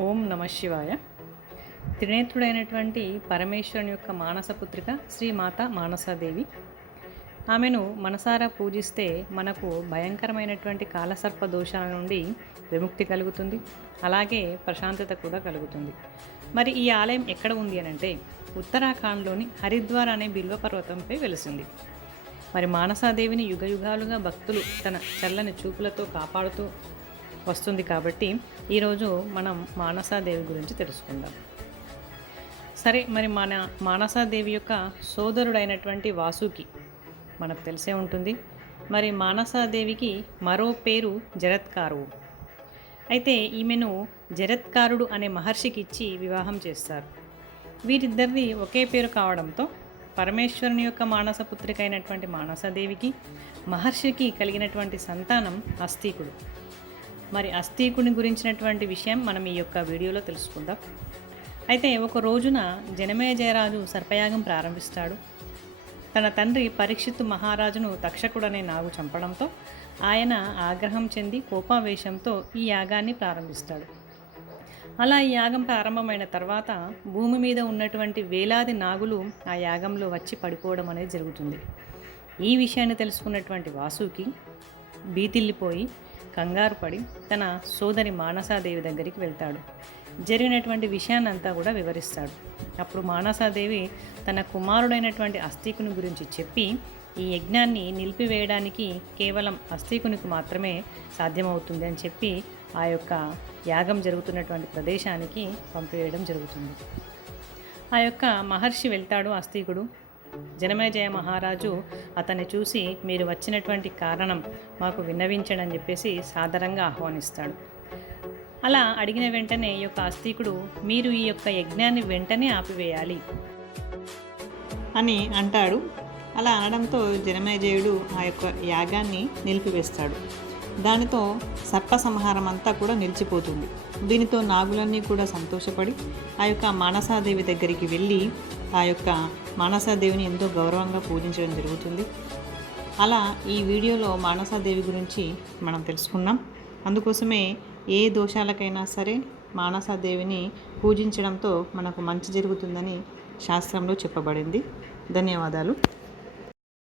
ఓం నమ శివాయ. త్రినేత్రుడైనటువంటి పరమేశ్వరుని యొక్క మానసపుత్రిక శ్రీమాత మానసాదేవి. ఆమెను మనసారా పూజిస్తే మనకు భయంకరమైనటువంటి కాలసర్ప దోషాల నుండి విముక్తి కలుగుతుంది, అలాగే ప్రశాంతత కూడా కలుగుతుంది. మరి ఈ ఆలయం ఎక్కడ ఉంది అనంటే ఉత్తరాఖండ్లోని హరిద్వార్ అనే బిల్వ పర్వతంపై వెలిసింది. మరి మానసాదేవిని యుగయుగాలుగా భక్తులు తన చల్లని చూపులతో కాపాడుతూ వస్తుంది కాబట్టి ఈరోజు మనం మానసాదేవి గురించి తెలుసుకుందాం. సరే, మరి మన మానసాదేవి యొక్క సోదరుడైనటువంటి వాసుకి మనకు తెలిసే ఉంటుంది. మరి మానసాదేవికి మరో పేరు జరత్కారువు. అయితే ఈమెను జరత్కారుడు అనే మహర్షికి ఇచ్చి వివాహం చేస్తారు. వీరిద్దరిది ఒకే పేరు కావడంతో పరమేశ్వరుని యొక్క మానసపుత్రిక అయినటువంటి మానసాదేవికి మహర్షికి కలిగినటువంటి సంతానం అస్థీకుడు. మరి అస్థీకుని గురించినటువంటి విషయం మనం ఈ యొక్క వీడియోలో తెలుసుకుందాం. అయితే ఒక రోజున జనమేజయరాజు సర్పయాగం ప్రారంభిస్తాడు. తన తండ్రి పరీక్షిత్తు మహారాజును తక్షకుడనే నాగు చంపడంతో ఆయన ఆగ్రహం చెంది కోపావేశంతో ఈ యాగాన్ని ప్రారంభిస్తాడు. అలా ఈ యాగం ప్రారంభమైన తర్వాత భూమి మీద ఉన్నటువంటి వేలాది నాగులు ఆ యాగంలో వచ్చి పడిపోవడం అనేది జరుగుతుంది. ఈ విషయాన్ని తెలుసుకున్నటువంటి వాసుకి భీతిల్లిపోయి కంగారు పడి తన సోదరి మానసాదేవి దగ్గరికి వెళ్తాడు. జరిగినటువంటి విషయాన్నంతా కూడా వివరిస్తాడు. అప్పుడు మానసాదేవి తన కుమారుడైనటువంటి అస్థీకుని గురించి చెప్పి ఈ యజ్ఞాన్ని నిలిపివేయడానికి కేవలం అస్థీకునికి మాత్రమే సాధ్యమవుతుంది అని చెప్పి ఆ యొక్క యాగం జరుగుతున్నటువంటి ప్రదేశానికి పంపివేయడం జరుగుతుంది. ఆ యొక్క మహర్షి వెళ్తాడు. అస్థీకుడు జనమేజయ మహారాజు అతన్ని చూసి మీరు వచ్చినటువంటి కారణం మాకు విన్నవించండి అని చెప్పేసి సాదరంగా ఆహ్వానిస్తాడు. అలా అడిగిన వెంటనే ఈ యొక్క అస్థీకుడు మీరు ఈ యొక్క యజ్ఞాన్ని వెంటనే ఆపివేయాలి అని అంటాడు. అలా అనడంతో జనమేజయుడు ఆ యొక్క యాగాన్ని నిలిపివేస్తాడు. దానితో సర్ప సంహారం అంతా కూడా నిలిచిపోతుంది. దీనితో నాగులన్నీ కూడా సంతోషపడి ఆ యొక్క మానసాదేవి దగ్గరికి వెళ్ళి ఆ యొక్క మానసాదేవిని ఎంతో గౌరవంగా పూజించడం జరుగుతుంది. అలా ఈ వీడియోలో మానసాదేవి గురించి మనం తెలుసుకున్నాం. అందుకోసమే ఏ దోషాలకైనా సరే మానసాదేవిని పూజించడంతో మనకు మంచి జరుగుతుందని శాస్త్రంలో చెప్పబడింది. ధన్యవాదాలు.